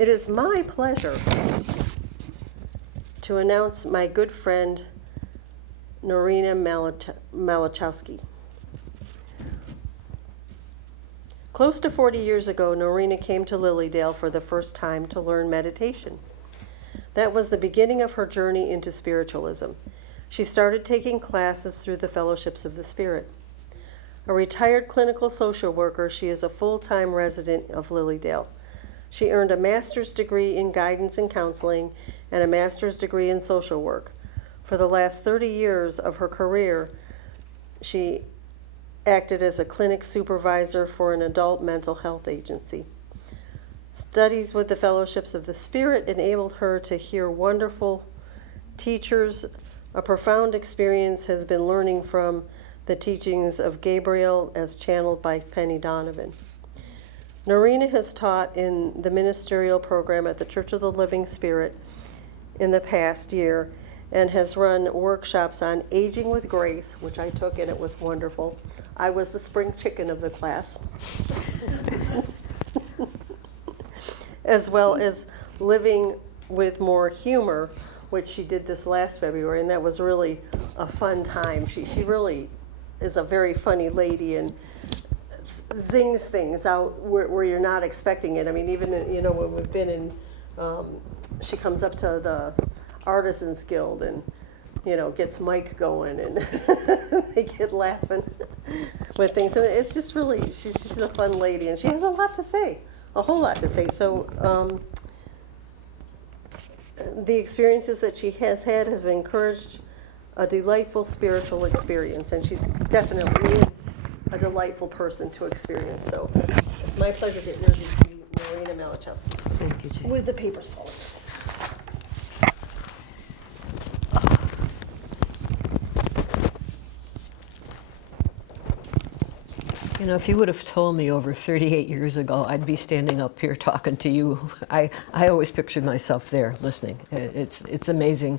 It is my pleasure to announce my good friend, Norina Malachowski. Close to 40 years ago, Norina came to Lilydale for the first time to learn meditation. That was the beginning of her journey into spiritualism. She started taking classes through the Fellowships of the Spirit. A retired clinical social worker, she is a full-time resident of Lilydale. She earned a master's degree in guidance and counseling and a master's degree in social work. For the last 30 years of her career, she acted as a clinic supervisor for an adult mental health agency. Studies with the Fellowships of the Spirit enabled her to hear wonderful teachers. A profound experience has been learning from the teachings of Gabriel as channeled by Penny Donovan. Norina has taught in the ministerial program at the Church of the Living Spirit in the past year and has run workshops on aging with grace, which I took and it was wonderful. I was the spring chicken of the class. As well as living with more humor, which she did this last February, and that was really a fun time. She really is a very funny lady and zings things out where you're not expecting it. I mean, even, when we've been in, she comes up to the Artisans Guild and, gets Mike going and they get laughing with things. And it's just really, she's a fun lady and she has a lot to say, a whole lot to say. So the experiences that she has had have encouraged a delightful spiritual experience, and she's definitely is a delightful person to experience. So it's my pleasure to introduce you, Norina Malachowski. Thank you, Jane. With the papers falling. If you would have told me over 38 years ago I'd be standing up here talking to you, I always pictured myself there listening. It's amazing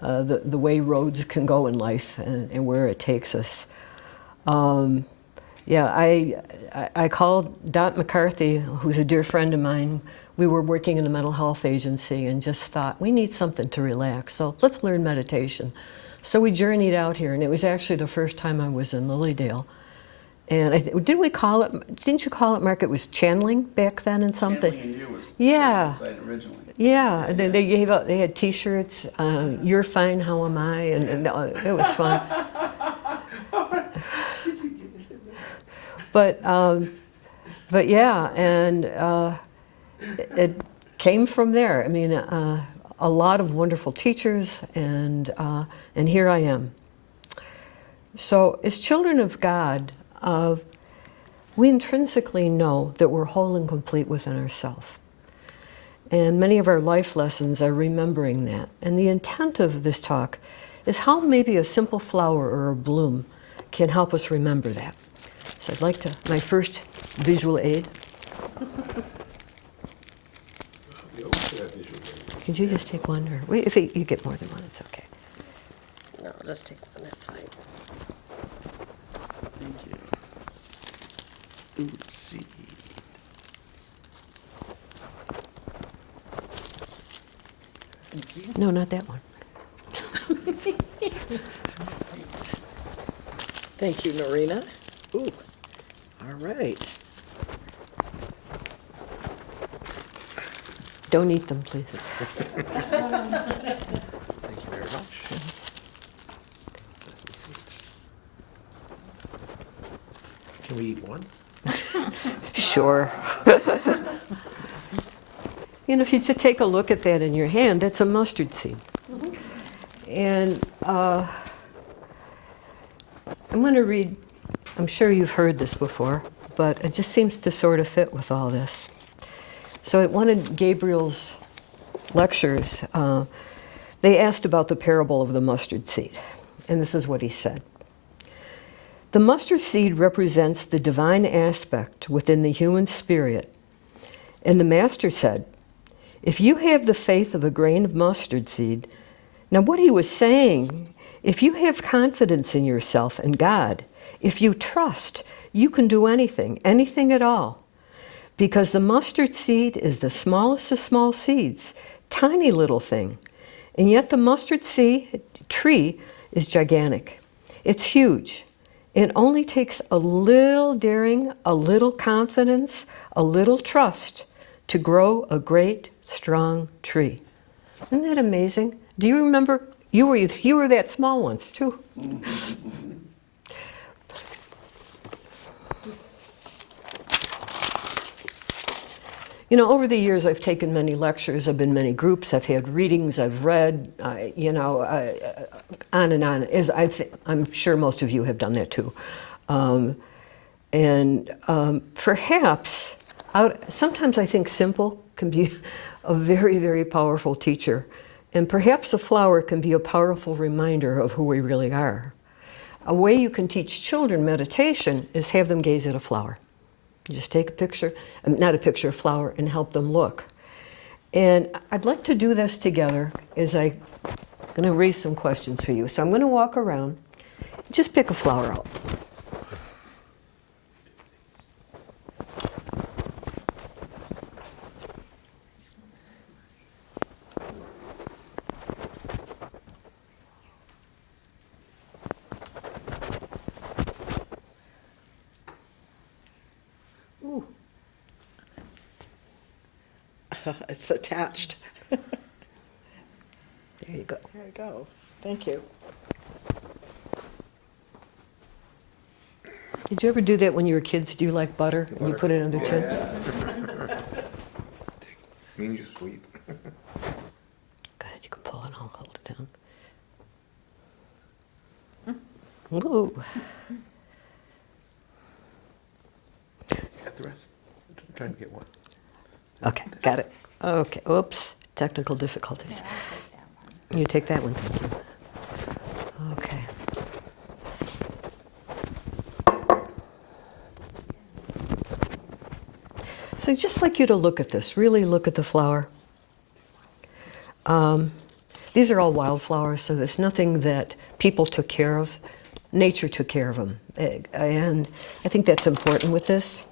the way roads can go in life and where it takes us. I called Dot McCarthy, who's a dear friend of mine. We were working in the mental health agency and just thought, we need something to relax, so let's learn meditation. So we journeyed out here, and it was actually the first time I was in Lilydale. And didn't you call it, Mark? It was channeling back then and something? Channeling and you was yeah. originally. Yeah, and then they had T-shirts, you're fine, how am I? And it was fun. But yeah, and it came from there. I mean, a lot of wonderful teachers, and here I am. So as children of God, we intrinsically know that we're whole and complete within ourselves. And many of our life lessons are remembering that. And the intent of this talk is how maybe a simple flower or a bloom can help us remember that. So I'd like to, my first visual aid. Could you just take one? Or wait, if you get more than one, it's okay. No, I'll just take one, that's fine. Thank you. Oopsie. Thank you. No, not that one. Thank you, Norina. Ooh, all right. Don't eat them, please. Thank you very much. Can we eat one? Sure. If you just take a look at that in your hand, that's a mustard seed. And I'm going to read, I'm sure you've heard this before, but it just seems to sort of fit with all this. So at one of Gabriel's lectures, they asked about the parable of the mustard seed. And this is what he said. The mustard seed represents the divine aspect within the human spirit. And the master said, if you have the faith of a grain of mustard seed, now what he was saying, if you have confidence in yourself and God, if you trust, you can do anything, anything at all. because the mustard seed is the smallest of small seeds, tiny little thing. And yet the mustard seed tree is gigantic. It's huge. It only takes a little daring, a little confidence, a little trust to grow a great, strong tree. Isn't that amazing? Do you remember? You were that small once, too. You know, over the years, I've taken many lectures, I've been in many groups, I've had readings, I've read, on and on. I'm sure most of you have done that too. Perhaps, sometimes I think simple can be a very, very powerful teacher. And perhaps a flower can be a powerful reminder of who we really are. A way you can teach children meditation is have them gaze at a flower. Just take a picture, not a picture, a flower, and help them look. And I'd like to do this together as I'm going to raise some questions for you. So I'm going to walk around, just pick a flower out. It's attached. There you go. There you go. Thank you. Did you ever do that when you were kids? Do you like butter? And you put it on the chin? Means you're sweet. Go ahead, you can pull it, I'll hold it down. Ooh. Got the rest? I'm trying to get one. Okay, got it. Okay, oops, technical difficulties. You take that one, thank you. Okay. So I'd just like you to look at this, really look at the flower. These are all wildflowers, so there's nothing that people took care of. Nature took care of them. And I think that's important with this.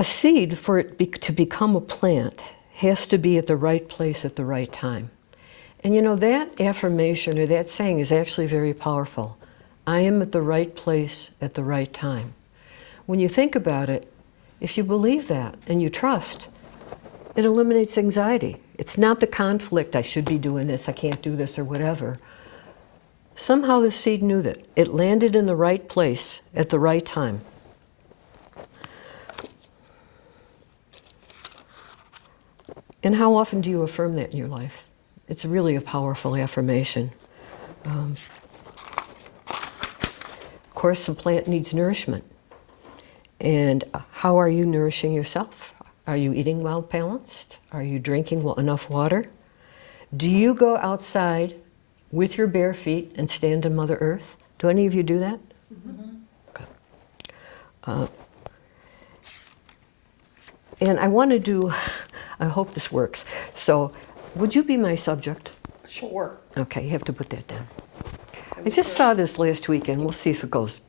A seed, for it to become a plant, has to be at the right place at the right time. And you know, that affirmation or that saying is actually very powerful. I am at the right place at the right time. When you think about it, if you believe that and you trust, it eliminates anxiety. It's not the conflict, I should be doing this, I can't do this, or whatever. Somehow the seed knew that. It landed in the right place at the right time. And how often do you affirm that in your life? It's really a powerful affirmation. Of course, the plant needs nourishment. And how are you nourishing yourself? Are you eating well balanced? Are you drinking enough water? Do you go outside with your bare feet and stand in Mother Earth? Do any of you do that? Mm-hmm. Good. And I want to do, I hope this works. So, would you be my subject? Sure. Okay, you have to put that down. I just saw this last weekend. We'll see if it goes.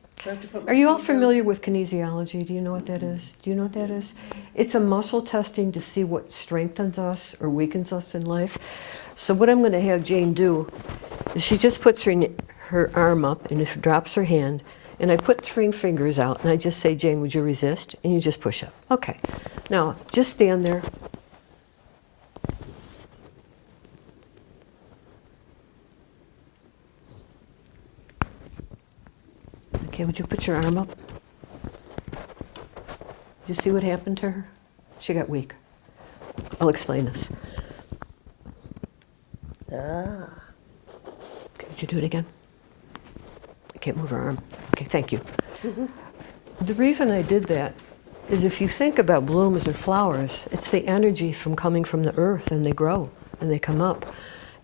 Are you all familiar with kinesiology? Do you know what that is? Do you know what that is? It's a muscle testing to see what strengthens us or weakens us in life. So what I'm going to have Jane do is she just puts her arm up and drops her hand, and I put 3 fingers out, and I just say, Jane, would you resist? And you just push up. Okay. Now, just stand there. Okay, would you put your arm up? Did you see what happened to her? She got weak. I'll explain this. Okay, would you do it again? I can't move her arm. Okay, thank you. Mm-hmm. The reason I did that is if you think about blooms or flowers, it's the energy coming from the earth, and they grow and they come up.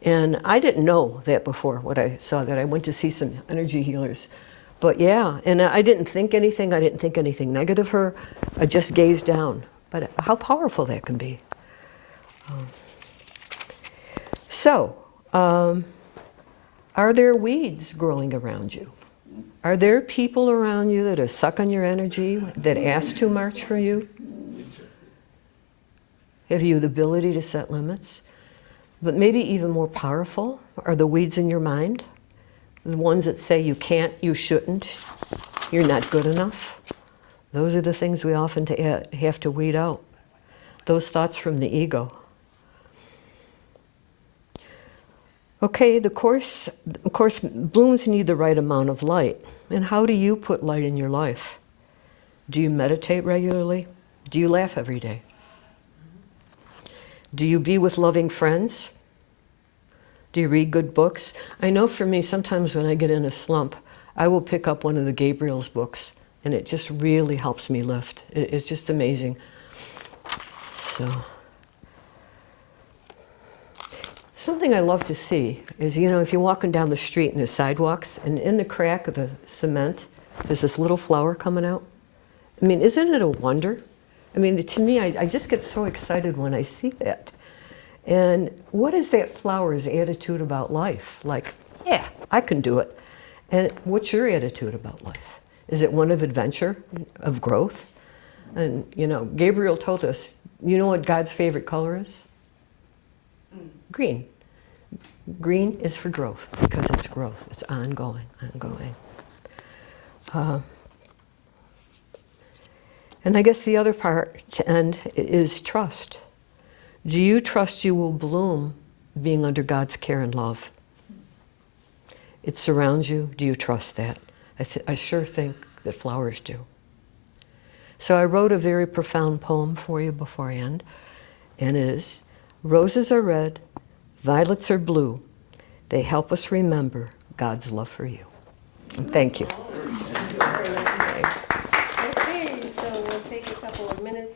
And I didn't know that before what I saw that. I went to see some energy healers. But yeah, and I didn't think anything. I didn't think anything negative of her. I just gazed down. But how powerful that can be. Are there weeds growing around you? Are there people around you that are sucking your energy, that ask too much from you? Have you the ability to set limits? But maybe even more powerful are the weeds in your mind, the ones that say you can't, you shouldn't, you're not good enough. Those are the things we often have to weed out. Those thoughts from the ego. Okay, the course, of course, blooms need the right amount of light. And how do you put light in your life? Do you meditate regularly? Do you laugh every day? Do you be with loving friends? Do you read good books? I know for me, sometimes when I get in a slump, I will pick up one of the Gabriel's books, and it just really helps me lift. It's just amazing. So, something I love to see is, you know, if you're walking down the street and there's sidewalks, and in the crack of the cement, there's this little flower coming out. I mean, isn't it a wonder? I mean, to me, I just get so excited when I see that. And what is that flower's attitude about life? Like, yeah, I can do it. And what's your attitude about life? Is it one of adventure, of growth? And, you know, Gabriel told us, you know what God's favorite color is? Green. Green is for growth, because it's growth. It's ongoing, ongoing. And I guess the other part to end is trust. Do you trust you will bloom being under God's care and love? It surrounds you. Do you trust that? I sure think that flowers do. So I wrote a very profound poem for you before I end, and it is, roses are red, violets are blue. They help us remember God's love for you. And thank you.